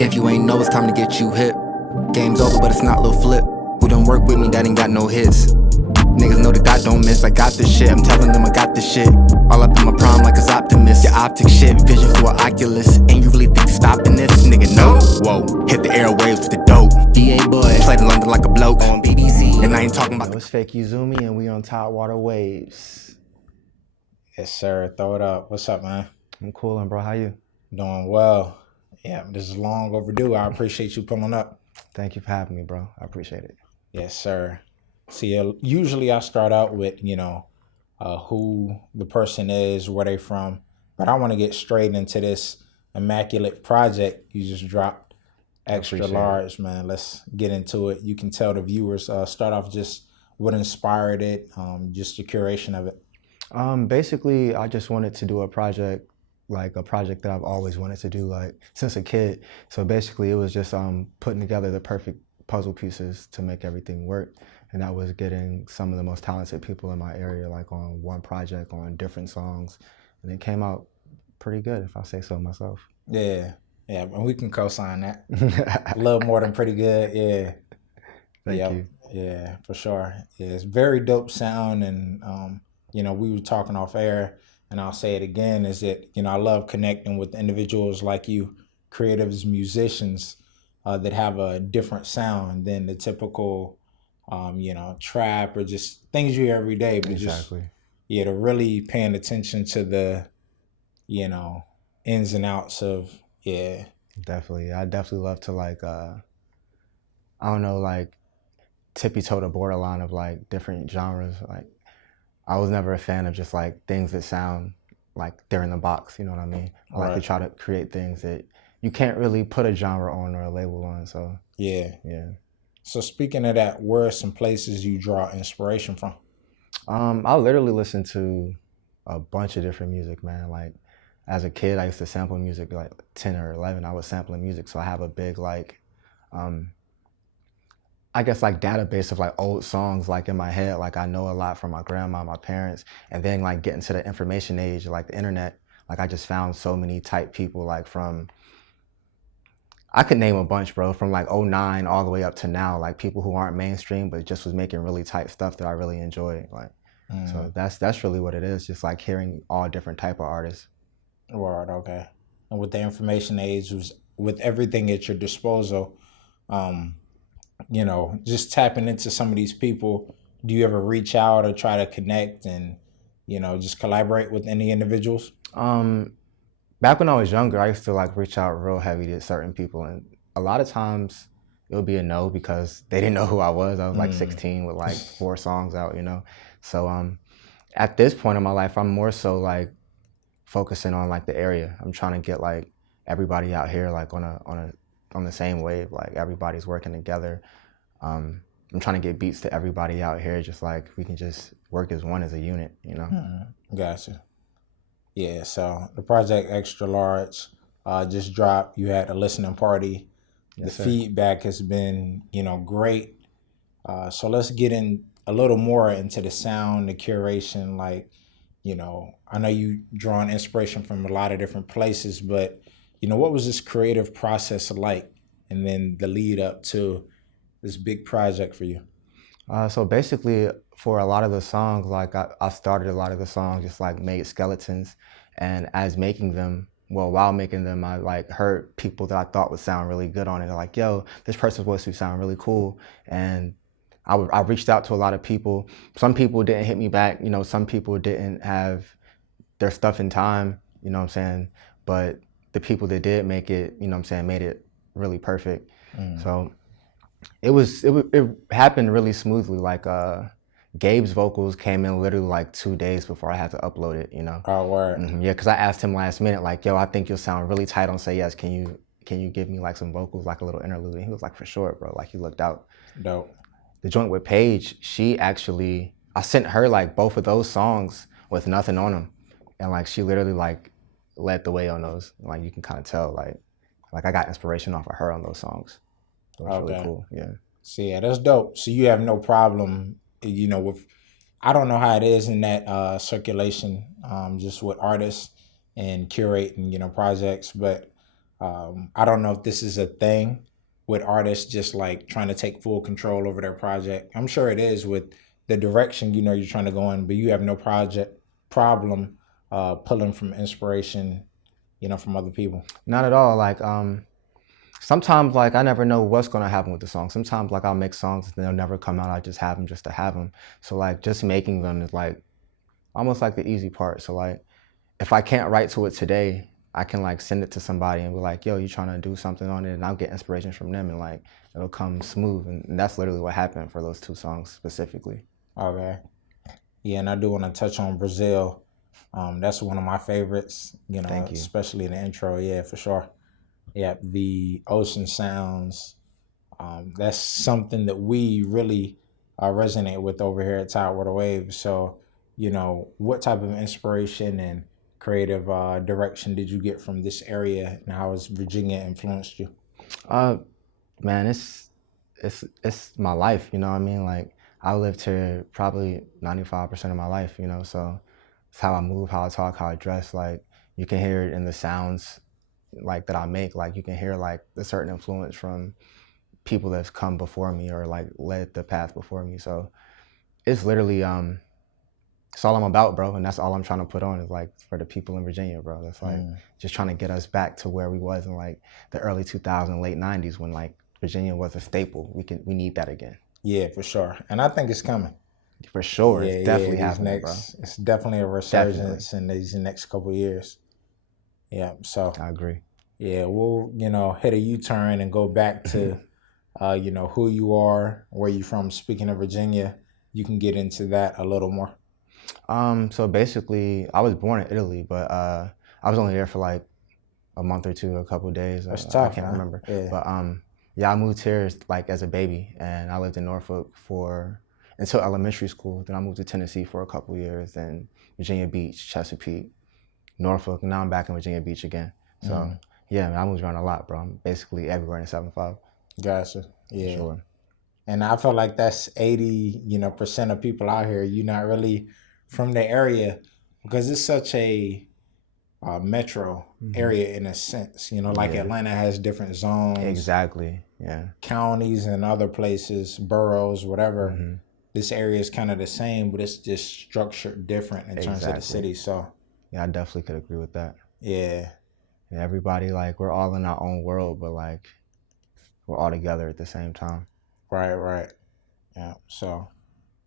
If you ain't know, it's time to get you hip. Game's over, but it's not Lil Flip. Who done work with me that ain't got no hits? Niggas know the dot don't miss, I got this shit. I'm telling them I got this shit. All up in my prime like it's Optimus. Your optic shit, vision through an Oculus. And you really think stopping this? Nigga, no. Whoa, hit the airwaves with the dope. DA boy, played in London like a bloke on BBC. And I ain't talking about It's fake UZUMI and we on Tidewater Waves. Yes, sir. Throw it up. What's up, man? I'm coolin', bro. How you? Doing well. Yeah, this is long overdue. I appreciate you pulling up. Thank you for having me, bro. I appreciate it. Yes, sir. See, usually I start out with, who the person is, where they from. But I want to get straight into this immaculate project you just dropped, XTRA-LARGE, man. Let's get into it. You can tell the viewers, start off just what inspired it, just the curation of it. Basically, I just wanted to do a project that I've always wanted to do, like, since a kid. So basically, it was just putting together the perfect puzzle pieces to make everything work. And that was getting some of the most talented people in my area, like, on one project, on different songs. And it came out pretty good, if I say so myself. Yeah, and we can co-sign that. A little more than pretty good, yeah. Thank you. Yeah, for sure. Yeah, it's very dope sound, and we were talking off air, and I'll say it again, is that, I love connecting with individuals like you, creatives, musicians, that have a different sound than the typical, trap or just things you hear every day. But Exactly. to really paying attention to the, ins and outs of, Definitely. I definitely love to, like, I don't know, like, tippy-toe the borderline of, like, different genres. Like, I was never a fan of just, like, things that sound like they're in the box, you know what I mean? I like to try to create things that you can't really put a genre on or a label on, so. Yeah. Yeah. So speaking of that, where are some places you draw inspiration from? I literally listen to a bunch of different music, man. Like, as a kid, I used to sample music, like 10 or 11, I was sampling music, so I have a big, like, I guess, like, database of, like, old songs, like, in my head. Like, I know a lot from my grandma, my parents, and then, like, getting to the information age, like the internet, like, I just found so many type people, like, from, I could name a bunch, bro, from, like, '09 all the way up to now, like, people who aren't mainstream, but just was making really tight stuff that I really enjoy, like, so that's really what it is, just, like, hearing all different type of artists. Word, okay. And with the information age, with everything at your disposal, just tapping into some of these people, do you ever reach out or try to connect and, just collaborate with any individuals? Back when I was younger, I used to, like, reach out real heavy to certain people, and a lot of times it would be a no because they didn't know who I was. I was like 16 with, like, 4 songs out, So at this point in my life, I'm more so, like, focusing on, like, the area. I'm trying to get, like, everybody out here, like, on the same wave, like, everybody's working together. I'm trying to get beats to everybody out here, just like we can just work as one, as a unit, Gotcha. Yeah, so the project XTRA-LARGE just dropped. You had a listening party. Yes, The sir. feedback has been, great. So let's get in a little more into the sound, the curation. Like, I know you drawing inspiration from a lot of different places, but, what was this creative process like? And then the lead up to this big project for you? So basically, for a lot of the songs, like, I started a lot of the songs, just, like, made skeletons, and as making them, well, while making them, I, like, heard people that I thought would sound really good on it. They're like, yo, this person's voice would sound really cool, and I reached out to a lot of people. Some people didn't hit me back, some people didn't have their stuff in time, you know what I'm saying? But the people that did make it, made it really perfect. So it happened really smoothly. Like, Gabe's vocals came in literally like 2 days before I had to upload it, Oh, word. Yeah, because I asked him last minute, like, yo, I think you'll sound really tight on Say Yes. Can you give me, like, some vocals, like a little interlude? And he was like, for sure, bro. Like, he looked out. Dope. The joint with Paige, I sent her, like, both of those songs with nothing on them. And, like, she literally, like, led the way on those. Like, you can kind of tell, like I got inspiration off of her on those songs. It was really cool, yeah. So yeah, that's dope. So you have no problem, with, I don't know how it is in that circulation, just with artists and curating, projects, but I don't know if this is a thing with artists just like trying to take full control over their project. I'm sure it is with the direction you're trying to go in, but you have no project problem pulling from inspiration, from other people. Not at all. Like sometimes like I never know what's gonna happen with the song. Sometimes like I'll make songs and they'll never come out. I just have them just to have them. So like just making them is like almost like the easy part. So like if I can't write to it today, I can like send it to somebody and be like, yo, you trying to do something on it? And I'll get inspiration from them and like it'll come smooth. And that's literally what happened for those 2 songs specifically. Okay. Yeah, and I do want to touch on Brazil. That's one of my favorites, Thank you. especially the intro. Yeah, for sure. Yeah, the ocean sounds. That's something that we really resonate with over here at Tidewater Waves. So, what type of inspiration and creative direction did you get from this area, and how has Virginia influenced you? Man, it's my life, you know what I mean? Like I lived here probably 95% of my life, so it's how I move, how I talk, how I dress. Like you can hear it in the sounds like that I make. Like you can hear like a certain influence from people that's come before me or like led the path before me. So it's literally it's all I'm about, bro, and that's all I'm trying to put on is like for the people in Virginia, bro. That's like just trying to get us back to where we was in like the early 2000s, late 90s when like Virginia was a staple. We need that again. Yeah, for sure, and I think it's coming. For sure, it's definitely happening, bro. It's definitely a resurgence in these next couple of years. Yeah, so I agree. Yeah, we'll hit a U-turn and go back to who you are, where you from. Speaking of Virginia, you can get into that a little more. So basically, I was born in Italy, but I was only there for like a month or two, a couple of days. That's tough. I can't remember. Yeah. But yeah, I moved here like as a baby, and I lived in Norfolk until elementary school. Then I moved to Tennessee for a couple of years, then Virginia Beach, Chesapeake, Norfolk, and now I'm back in Virginia Beach again. So yeah, man, I moved around a lot, bro. I'm basically everywhere in the 7-5. Gotcha. Yeah. Sure. And I feel like that's 80% of people out here. You're not really from the area because it's such a metro area in a sense. Like Atlanta has different zones. Exactly. Yeah. Counties and other places, boroughs, whatever. This area is kind of the same, but it's just structured different in terms of the city. So yeah, I definitely could agree with that. Yeah. And everybody, like, we're all in our own world, but like we're all together at the same time. Right. Yeah. So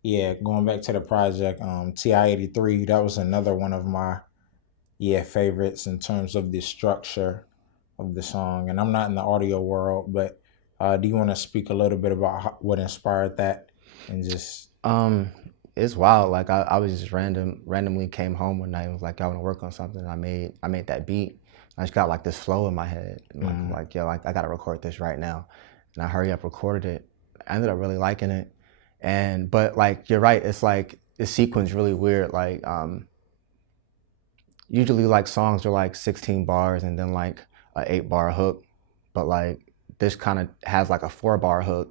yeah, going back to the project, TI-83, that was another one of my favorites in terms of the structure of the song. And I'm not in the audio world, but do you want to speak a little bit about what inspired that and just it's wild. Like I was just randomly came home one night and was like, I want to work on something. I made that beat. I just got like this flow in my head. And like, yo, I gotta record this right now. And I hurry up, recorded it. I ended up really liking it. But like you're right, it's like the sequence really weird. Like usually like songs are like 16 bars and then like a 8-bar hook. But like this kind of has like a 4-bar hook,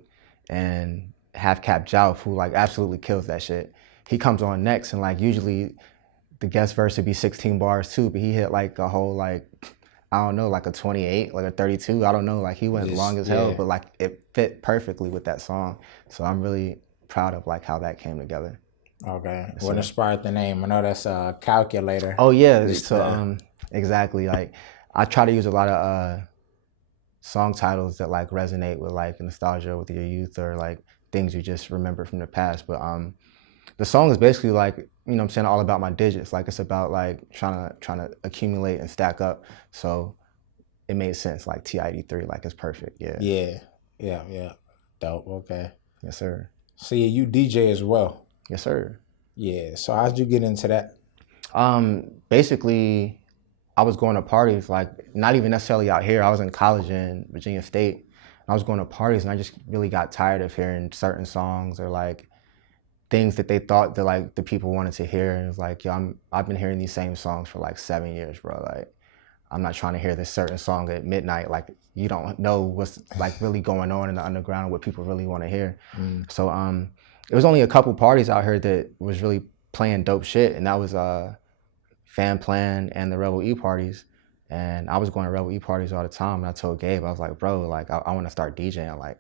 and Half Cap Jouf, who like absolutely kills that shit, he comes on next, and like usually the guest verse would be 16 bars too, but he hit like a whole like, I don't know, like a 28, like a 32, I don't know, like he went long as hell, but like it fit perfectly with that song. So I'm really proud of like how that came together. Okay. What inspired the name? I know that's a calculator. Oh yeah, so exactly. Like I try to use a lot of song titles that like resonate with like nostalgia with your youth or like things you just remember from the past. But the song is basically like, you know what I'm saying, all about my digits. Like it's about like trying to accumulate and stack up. So it made sense, like TI-83, like it's perfect. Yeah. Dope. Okay. Yes, sir. So yeah, you DJ as well. Yes, sir. Yeah. So how'd you get into that? Basically, I was going to parties, like not even necessarily out here. I was in college in Virginia State. I was going to parties and I just really got tired of hearing certain songs or like things that they thought that like the people wanted to hear. And it was like, yo, I've been hearing these same songs for like 7 years, bro. Like, I'm not trying to hear this certain song at midnight. Like, you don't know what's like really going on in the underground and what people really want to hear. So it was only a couple parties out here that was really playing dope shit, and that was Fan Plan and the Rebel E parties. And I was going to Rebel E parties all the time. And I told Gabe, I was like, bro, like, I want to start DJing. Like,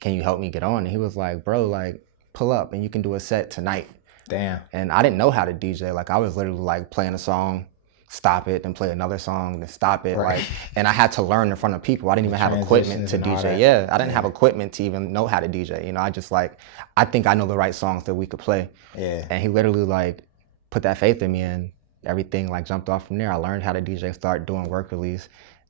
can you help me get on? And he was like, bro, like, pull up and you can do a set tonight. Damn. And I didn't know how to DJ. Like, I was literally like playing a song, stop it, then play another song, then stop it. Right. Like, and I had to learn in front of people. I didn't even have equipment to DJ. Yeah, I didn't have equipment to even know how to DJ. You know, I just like, I think I know the right songs that we could play. Yeah. And he literally like put that faith in me, and everything like jumped off from there. I learned how to DJ, started doing work release,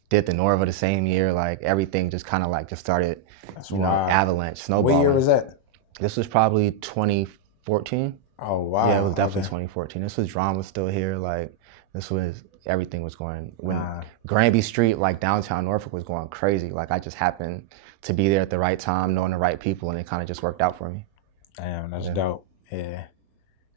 did the Norva the same year. Like, everything just kind of like just started, you know, avalanche, snowballing. What year was that? This was probably 2014. Oh, wow. Yeah, it was definitely 2014. This was Drama still here. Like, this was, everything was going, when Granby Street, like downtown Norfolk, was going crazy. Like, I just happened to be there at the right time, knowing the right people, and it kind of just worked out for me. Damn, that's dope. Yeah.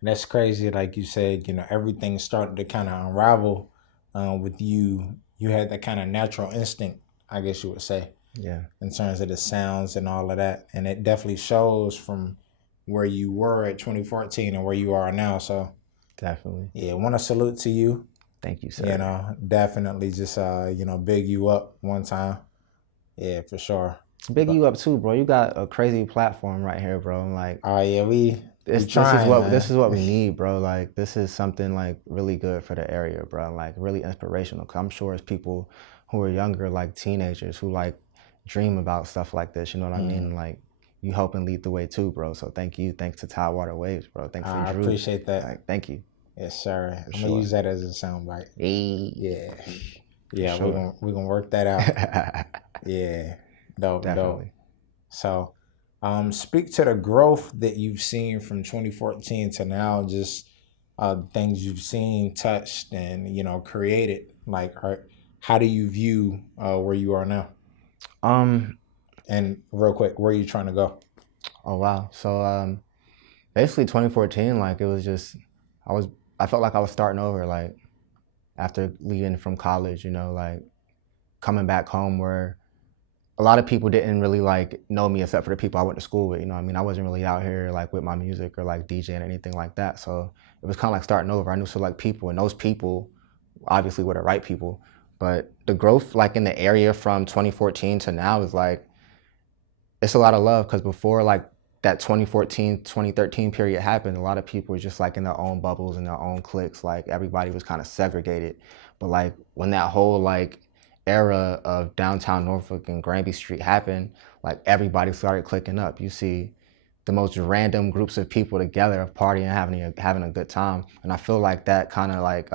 And that's crazy. Like you said, you know, everything started to kind of unravel with you. You had that kind of natural instinct, I guess you would say. Yeah. In terms of the sounds and all of that. And it definitely shows from where you were at 2014 and where you are now. So definitely. Yeah, I want to salute to you. Thank you, sir. You know, definitely just, you know, big you up one time. Yeah, for sure. Big you up too, bro. You got a crazy platform right here, bro. Like, oh yeah, this is what we need, bro. Like, this is something like really good for the area, bro. Like, really inspirational. 'Cause I'm sure it's people who are younger, like teenagers, who like dream about stuff like this. You know what I mean? Like, you help and lead the way too, bro. So thank you. Thanks to Tidewater Waves, bro. Thanks for Drew. I appreciate that. Like, thank you. Yes, sir. I'm gonna use that as a soundbite. Yeah. Yeah, we're gonna work that out. Yeah. Dope. So speak to the growth that you've seen from 2014 to now, just things you've seen, touched, and, you know, created. Like, how do you view where you are now? And real quick, where are you trying to go? Oh, wow. So basically 2014, like, it was just, I felt like I was starting over, like, after leaving from college, you know, like, coming back home where a lot of people didn't really like know me except for the people I went to school with. You know what I mean? I wasn't really out here like with my music or like DJing or anything like that. So it was kind of like starting over. I knew select people, and those people obviously were the right people. But the growth like in the area from 2014 to now is like, it's a lot of love, because before like that 2014, 2013 period happened, a lot of people were just like in their own bubbles and their own cliques. Like, everybody was kind of segregated. But like when that whole like era of downtown Norfolk and Granby Street happened, like, everybody started clicking up. You see the most random groups of people together partying and having a good time. And I feel like that kind of like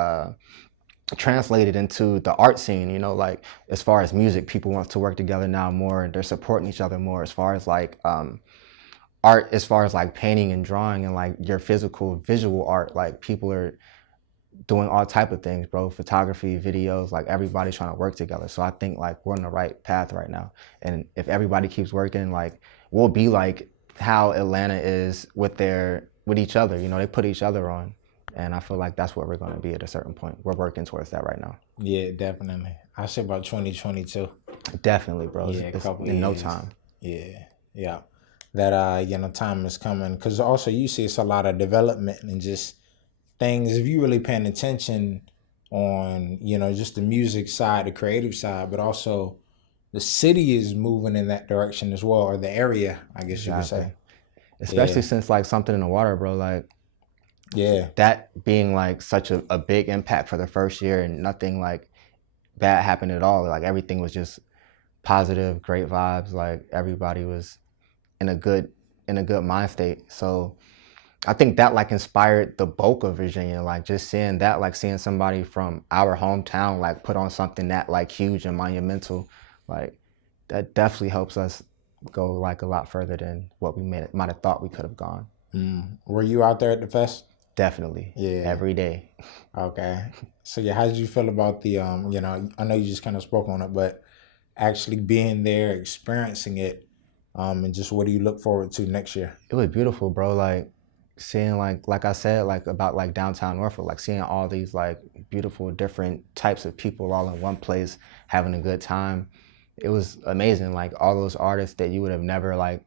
translated into the art scene, you know, like, as far as music, people want to work together now more, and they're supporting each other more. As far as like art, as far as like painting and drawing and like your physical visual art, like, people are doing all type of things, bro. Photography, videos, like, everybody's trying to work together. So I think like we're on the right path right now. And if everybody keeps working, like, we'll be like how Atlanta is with each other. You know, they put each other on. And I feel like that's what we're going to be at a certain point. We're working towards that right now. Yeah, definitely. I say about 2022. Definitely, bro. Yeah, it's a couple in years. no time. Yeah. That, you know, time is coming. Because also you see it's a lot of development and just things, if you really paying attention on, you know, just the music side, the creative side, but also the city is moving in that direction as well, or the area, I guess you could say. Especially since like Something in the Water, bro, like, that being like such a big impact for the first year, and nothing like bad happened at all. Like, everything was just positive, great vibes. Like, everybody was in a good mind state. So I think that like inspired the bulk of Virginia. Like, just seeing that, like, seeing somebody from our hometown like put on something that like huge and monumental, like, that definitely helps us go like a lot further than what we might have thought we could have gone. Were you out there at the fest? Definitely. Yeah. Every day. Okay. So yeah, how did you feel about the you know, I know you just kind of spoke on it, but actually being there, experiencing it, and just what do you look forward to next year? It was beautiful, bro. Like, seeing like I said, like, about like downtown Norfolk, like, seeing all these like beautiful different types of people all in one place having a good time. It was amazing. Like, all those artists that you would have never like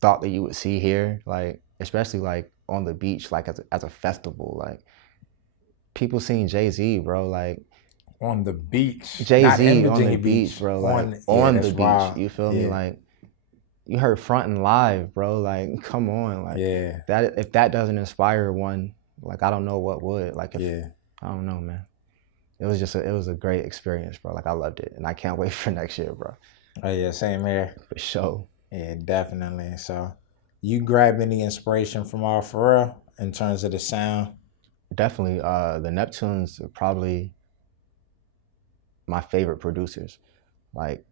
thought that you would see here, like, especially like on the beach, like as a festival, like, people seeing Jay-Z, bro, like, On the beach. Not in Jay-Z on Virginia the beach, bro. Like yeah, on that's the beach. wild. You feel me? Yeah. Like you heard frontin' live, bro. Like come on, like Yeah. that. If that doesn't inspire one, like I don't know what would. Like if Yeah. I don't know, man. It was a great experience, bro. Like I loved it, and I can't wait for next year, bro. Oh yeah, same here. For sure. Yeah, definitely. So, you grab any inspiration from all Pharrell in terms of the sound? Definitely. The Neptunes are probably my favorite producers. Like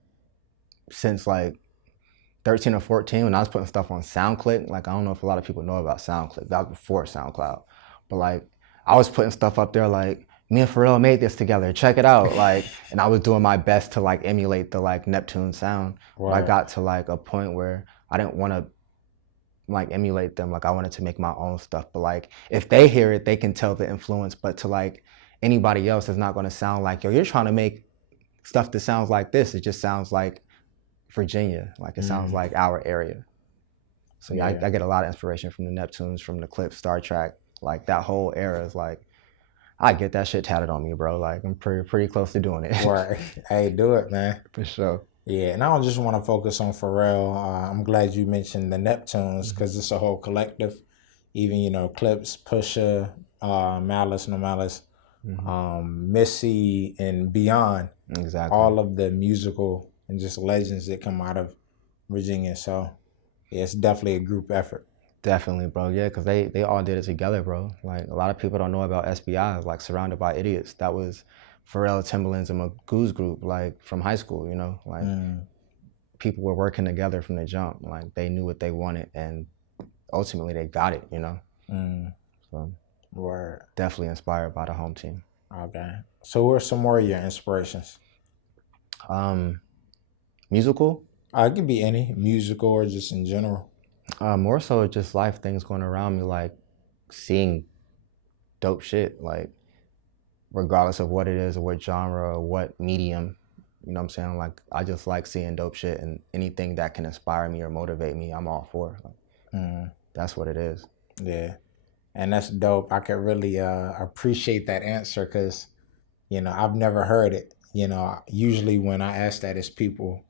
since like 13 or 14, when I was putting stuff on SoundClick. Like I don't know if a lot of people know about SoundClick. That was before SoundCloud, but like I was putting stuff up there like, me and Pharrell made this together, check it out. Like, and I was doing my best to like emulate the like Neptune sound. But I got to like a point where I didn't want to like emulate them. Like I wanted to make my own stuff. But like if they hear it, they can tell the influence. But to like anybody else, it's not going to sound like, yo, you're trying to make stuff that sounds like this. It just sounds like Virginia. Like it sounds like our area. So yeah, I get a lot of inspiration from the Neptunes, from the Clips, Star Trek. Like that whole era is like, I get that shit tatted on me, bro. Like I'm pretty close to doing it. Right. Hey, do it, man. For sure. Yeah, and I don't just want to focus on Pharrell. I'm glad you mentioned the Neptunes because it's a whole collective. Even, you know, Clips, Pusha, Malice, No Malice, Missy, and beyond. Exactly. All of the musical and just legends that come out of Virginia. So, yeah, it's definitely a group effort. Definitely, bro. Yeah, because they all did it together, bro. Like a lot of people don't know about SBI, like Surrounded by Idiots. That was Pharrell, Timbaland's, and Magoo's group, like from high school, you know? Like people were working together from the jump. Like they knew what they wanted and ultimately they got it, you know? So Word. definitely inspired by the home team. Okay. So who are some more of your inspirations? Musical? It could be any, musical or just in general. More so just life, things going around me, like seeing dope shit, like regardless of what it is or what genre or what medium, you know what I'm saying? Like I just like seeing dope shit, and anything that can inspire me or motivate me, I'm all for. Like, that's what it is. Yeah. And that's dope. I could really appreciate that answer because, you know, I've never heard it. You know, usually when I ask that, it's people,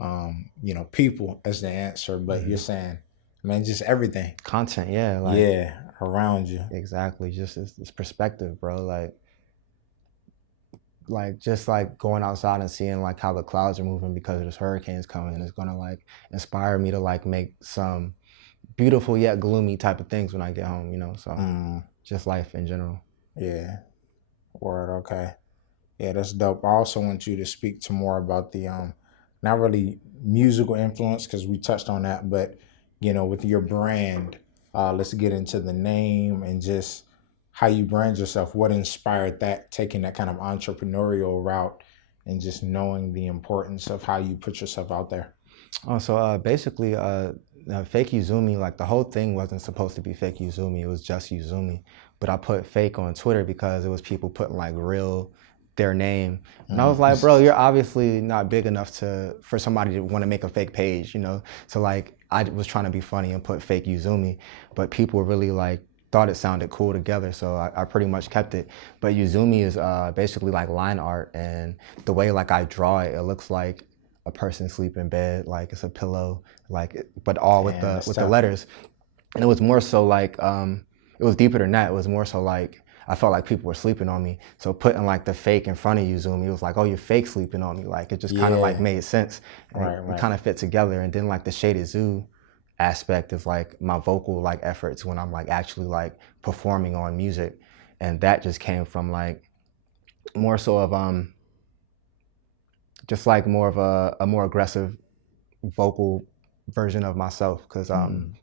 you know, people as the answer, but you're saying, man, just everything. Content, yeah. Like, yeah, around you. Exactly. Just this perspective, bro. Like just like going outside and seeing like how the clouds are moving because this hurricane's coming is gonna like inspire me to like make some beautiful yet gloomy type of things when I get home, you know? So just life in general. Yeah. Word, okay. Yeah, that's dope. I also want you to speak to more about the not really musical influence because we touched on that, but you know, with your brand, let's get into the name and just how you brand yourself. What inspired that, taking that kind of entrepreneurial route and just knowing the importance of how you put yourself out there? Oh, so basically, fake UZUMI, like the whole thing wasn't supposed to be fake UZUMI. It was just UZUMI. But I put fake on Twitter because it was people putting like real, their name. And I was like, bro, you're obviously not big enough for somebody to want to make a fake page, you know? So like, I was trying to be funny and put fake UZUMI, but people really like thought it sounded cool together, so I pretty much kept it. But UZUMI is basically like line art, and the way like I draw it, it looks like a person asleep in bed, like it's a pillow, like, but all with the letters. And it was more so like, it was deeper than that. It was more so like, I felt like people were sleeping on me. So putting like the fake in front of UZUMI, it was like, oh, you're fake sleeping on me. Like it just kind of like made sense. And it kind of fit together. And then like the Shaded Zoo aspect is like my vocal like efforts when I'm like actually like performing on music. And that just came from like more so of just like more of a more aggressive vocal version of myself, because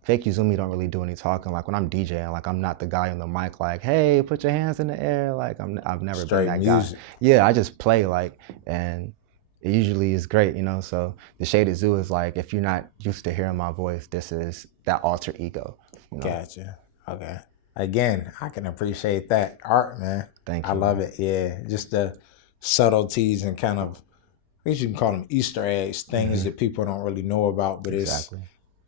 fake UZUMI don't really do any talking. Like when I'm DJing, like I'm not the guy on the mic like, hey, put your hands in the air. Like I've never straight been that music. guy. Yeah, I just play like, and it usually is great, you know? So the Shaded Zoo is like, if you're not used to hearing my voice, this is that alter ego. You know? Gotcha. Okay. Again, I can appreciate that art, man. Thank you. I love it. Yeah. Just the subtleties and kind of, I guess you can call them Easter eggs, things that people don't really know about, but it's,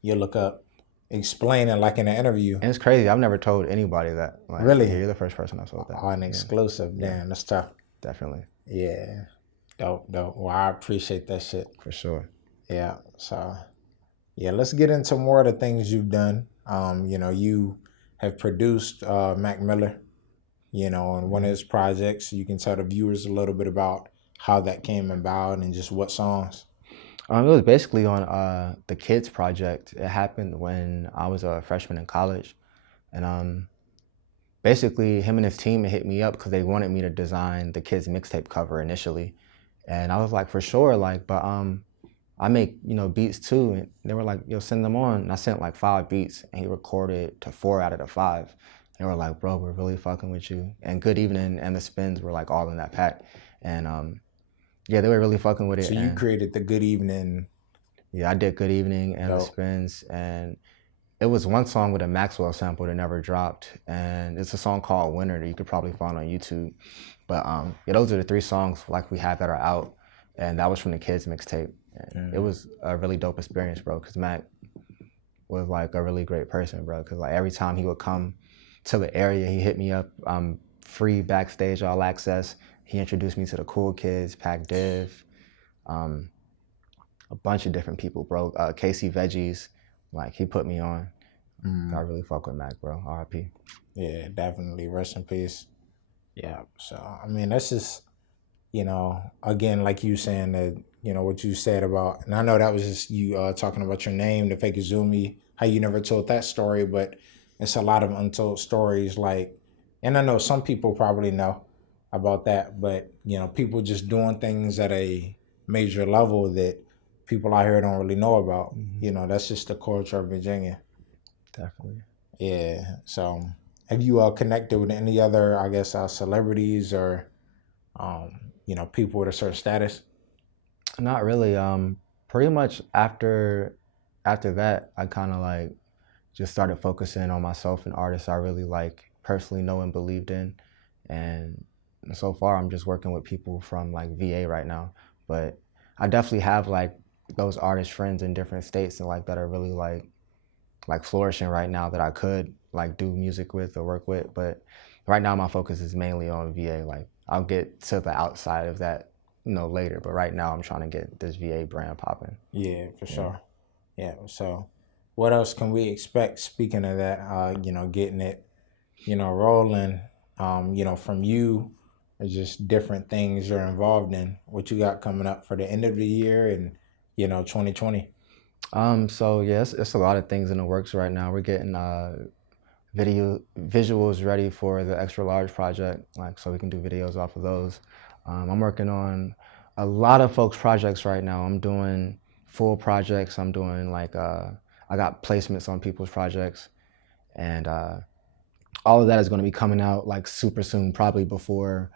you look up, explaining like in an interview. And it's crazy. I've never told anybody that. Like, really? Yeah, you're the first person I told that. Oh, an exclusive. Damn, that's tough. Definitely. Yeah. Dope, dope. Well, I appreciate that shit. For sure. Yeah. So yeah, let's get into more of the things you've done. You have produced Mac Miller, on one of his projects. You can tell the viewers a little bit about how that came about and just what songs. It was basically on the Kids project. It happened when I was a freshman in college, and basically him and his team hit me up because they wanted me to design the Kids mixtape cover initially, and I was like, for sure, like, but I make beats too, and they were like, yo, send them on. And I sent like 5 beats, and he recorded to 4 out of the 5. They were like, bro, we're really fucking with you. And Good Evening and the Spins were like all in that pack, and yeah, they were really fucking with it. So you created the Good Evening. Yeah, I did Good Evening and the Spins, and it was one song with a Maxwell sample that never dropped, and it's a song called Winner that you could probably find on YouTube. But yeah, those are the 3 songs like we have that are out, and that was from the Kids mixtape. And it was a really dope experience, bro, because Mac was like a really great person, bro, because like every time he would come to the area, he hit me up, free backstage, all access. He introduced me to the Cool Kids, Pac Div, a bunch of different people, bro. Casey Veggies, like he put me on. I really fuck with Mac, bro. R.I.P. Yeah, definitely. Rest in peace. Yeah. So I mean, that's just again, like you saying that what you said about, and I know that was just you talking about your name, the fake UZUMI, how you never told that story, but it's a lot of untold stories. Like, and I know some people probably know about that, but people just doing things at a major level that people out here don't really know about. That's just the culture of Virginia. Definitely. Yeah. So have you connected with any other, I guess, celebrities or people with a certain status? Not really. Pretty much after that, I kind of like just started focusing on myself and artists I really like personally know and believed in, and so far I'm just working with people from like VA right now. But I definitely have like those artist friends in different states and like that are really like flourishing right now that I could like do music with or work with. But right now my focus is mainly on VA. Like I'll get to the outside of that later, but right now I'm trying to get this VA brand popping. Yeah, for sure. Yeah. So what else can we expect, speaking of that, getting it rolling, from you, or just different things you're involved in? What you got coming up for the end of the year and 2020? So yes, it's a lot of things in the works right now. We're getting visuals ready for the XTRA-LARGE project, like so we can do videos off of those. I'm working on a lot of folks' projects right now. I'm doing full projects. I'm doing like I got placements on people's projects, and all of that is going to be coming out like super soon, probably before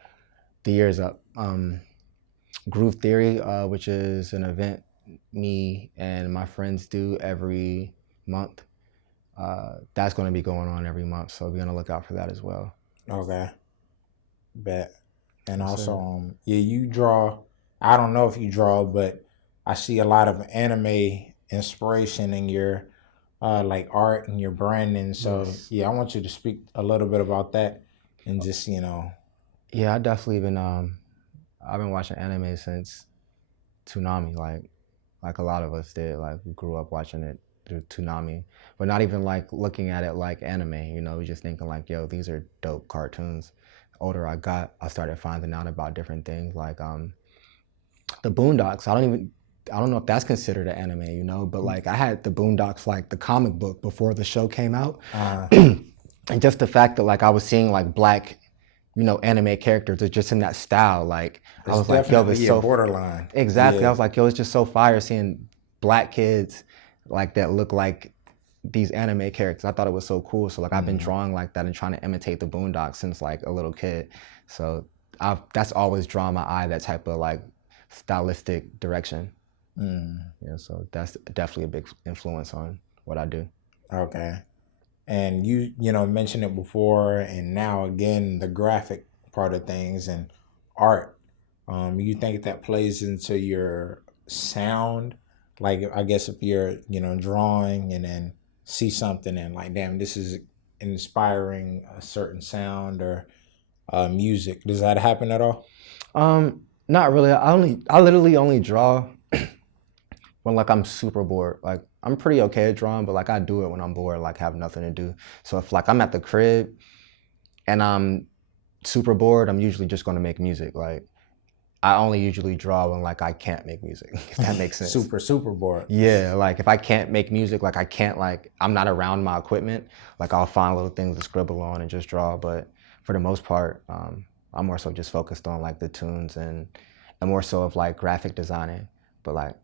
the year's up. Groove Theory, which is an event me and my friends do every month. That's going to be going on every month, so be on the lookout for that as well. Okay, bet. And also, you draw. I don't know if you draw, but I see a lot of anime inspiration in your like art and your branding. So yeah, I want you to speak a little bit about that and just Yeah, I definitely been I've been watching anime since Toonami, like a lot of us did. Like we grew up watching it through Toonami, but not even like looking at it like anime. We just thinking like, yo, these are dope cartoons. The older I got, I started finding out about different things like the Boondocks. I don't know if that's considered an anime, but like I had the Boondocks, like the comic book before the show came out. And just the fact that like I was seeing like black, anime characters are just in that style. Like it's I was like, yo, this so borderline. Exactly. Yeah. I was like, yo, it's just so fire seeing black kids like that look like these anime characters. I thought it was so cool. So like I've been drawing like that and trying to imitate the Boondocks since like a little kid. So that's always drawn my eye, that type of like stylistic direction. Yeah, so that's definitely a big influence on what I do. Okay. And you mentioned it before and now again, the graphic part of things and art. You think that plays into your sound? Like, I guess if you're, drawing and then see something and like, damn, this is inspiring a certain sound or music. Does that happen at all? Not really. I literally only draw when like I'm super bored. Like I'm pretty okay at drawing, but like I do it when I'm bored, like have nothing to do. So if like I'm at the crib and I'm super bored, I'm usually just gonna make music. Like I only usually draw when like I can't make music, if that makes sense. Super bored. Yeah, like if I can't make music, like I can't like, I'm not around my equipment, like I'll find little things to scribble on and just draw. But for the most part, I'm more so just focused on like the tunes and more so of like graphic designing. But like,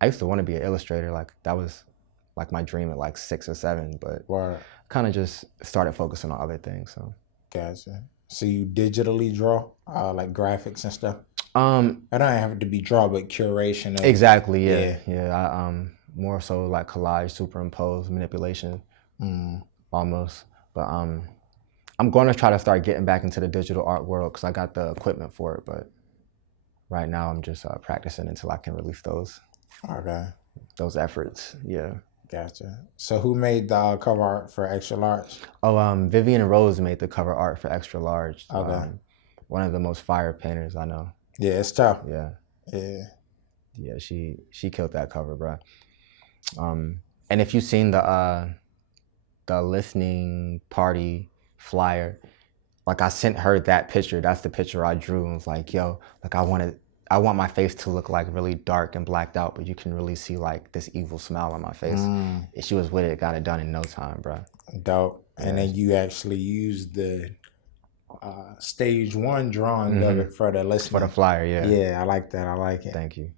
I used to want to be an illustrator. Like that was like my dream at like 6 or 7, but kind of just started focusing on other things. So. Gotcha. So you digitally draw, like graphics and stuff? I don't have to be draw, but curation. Exactly, yeah. I more so like collage, superimpose, manipulation, almost. But I'm going to try to start getting back into the digital art world because I got the equipment for it. But right now I'm just practicing until I can release those efforts. Yeah. Gotcha. So who made the cover art for Extra-Large? Oh, Vivian Rose made the cover art for Extra-Large. Okay. One of the most fire painters I know. Yeah, it's tough. Yeah, she killed that cover, bro. And if you've seen the listening party flyer, like I sent her that picture. That's the picture I drew and was like, yo, like I want my face to look like really dark and blacked out, but you can really see like this evil smile on my face. And she was with it, got it done in no time, bro. Dope. And then you actually used the stage 1 drawing of it for the listening. For the flyer, yeah. Yeah, I like that. I like it. Thank you.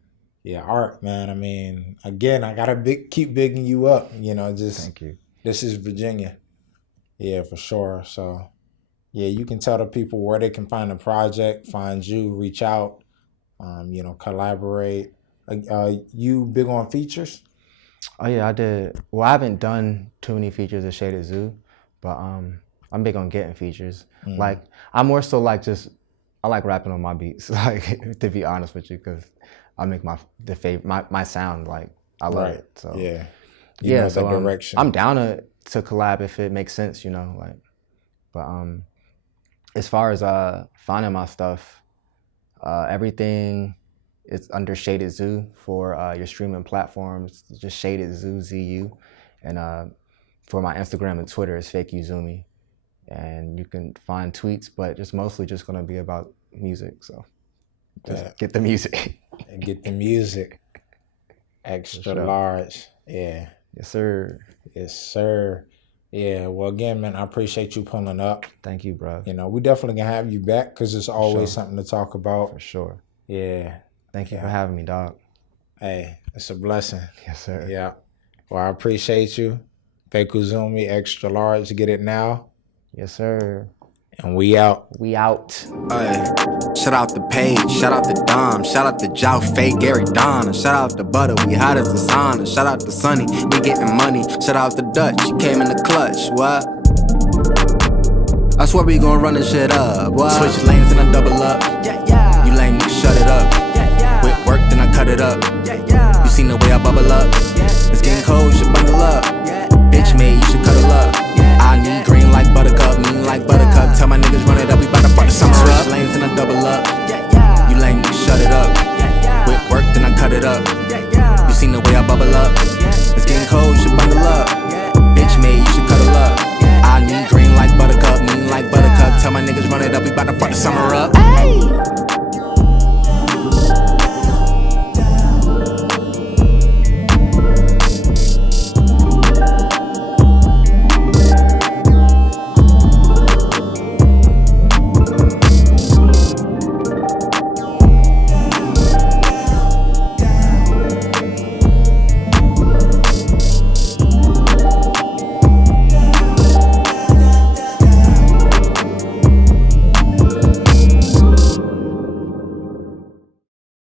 Yeah, art, man. I mean, again, I gotta keep bigging you up. You know, just thank you. This is Virginia. Yeah, for sure. So, yeah, you can tell the people where they can find the project, find you, reach out. You know, collaborate. You big on features? Oh yeah, I did. Well, I haven't done too many features of Shaded Zoo, but I'm big on getting features. Like I'm more so like I like rapping on my beats. Like to be honest with you, because I make my sound like I love it. So yeah, you know the direction. I'm down to collab if it makes sense, you know. Like, but as far as finding my stuff. Everything is under Shaded Zoo for your streaming platforms. Just Shaded Zoo, ZU. And for my Instagram and Twitter, it's fake UZUMI. And you can find tweets, but just mostly just gonna be about music. So just get the music. Get the music. Extra-Large. Yeah. Yes, sir. Yes, sir. Yeah, well, again, man, I appreciate you pulling up. Thank you, bro. You know, we definitely gonna have you back because there's always something to talk about. For sure. Yeah. Thank you for having me, dog. Hey, it's a blessing. Yes, sir. Yeah. Well, I appreciate you. Fake UZUMI, Extra-Large, get it now. Yes, sir. And we out. We out. Shout out to Paige, shout out to Dom, shout out to Jow, Fake, Gary, Donna, shout out to Butter, we hot as the sauna, shout out to Sunny, we getting money, shout out to Dutch, he came in the clutch, what? I swear we gon' run this shit up, what? Switch lanes and I double up, you lame niggas shut it up, with work then I cut it up, you seen the way I bubble up, it's getting cold, you should bundle up, bitch made, you should cuddle up, I need green like buttercup, mean like buttercup, tell my niggas run it up, we bout to fuck the summer up, switch lanes and I double up, you lame niggas shut it up, with work then I cut it up, you seen the way I bubble up, it's getting cold, you should bundle up, bitch made, you should cuddle up, I need green like buttercup, mean like buttercup, tell my niggas run it up, we bout to fuck the summer up.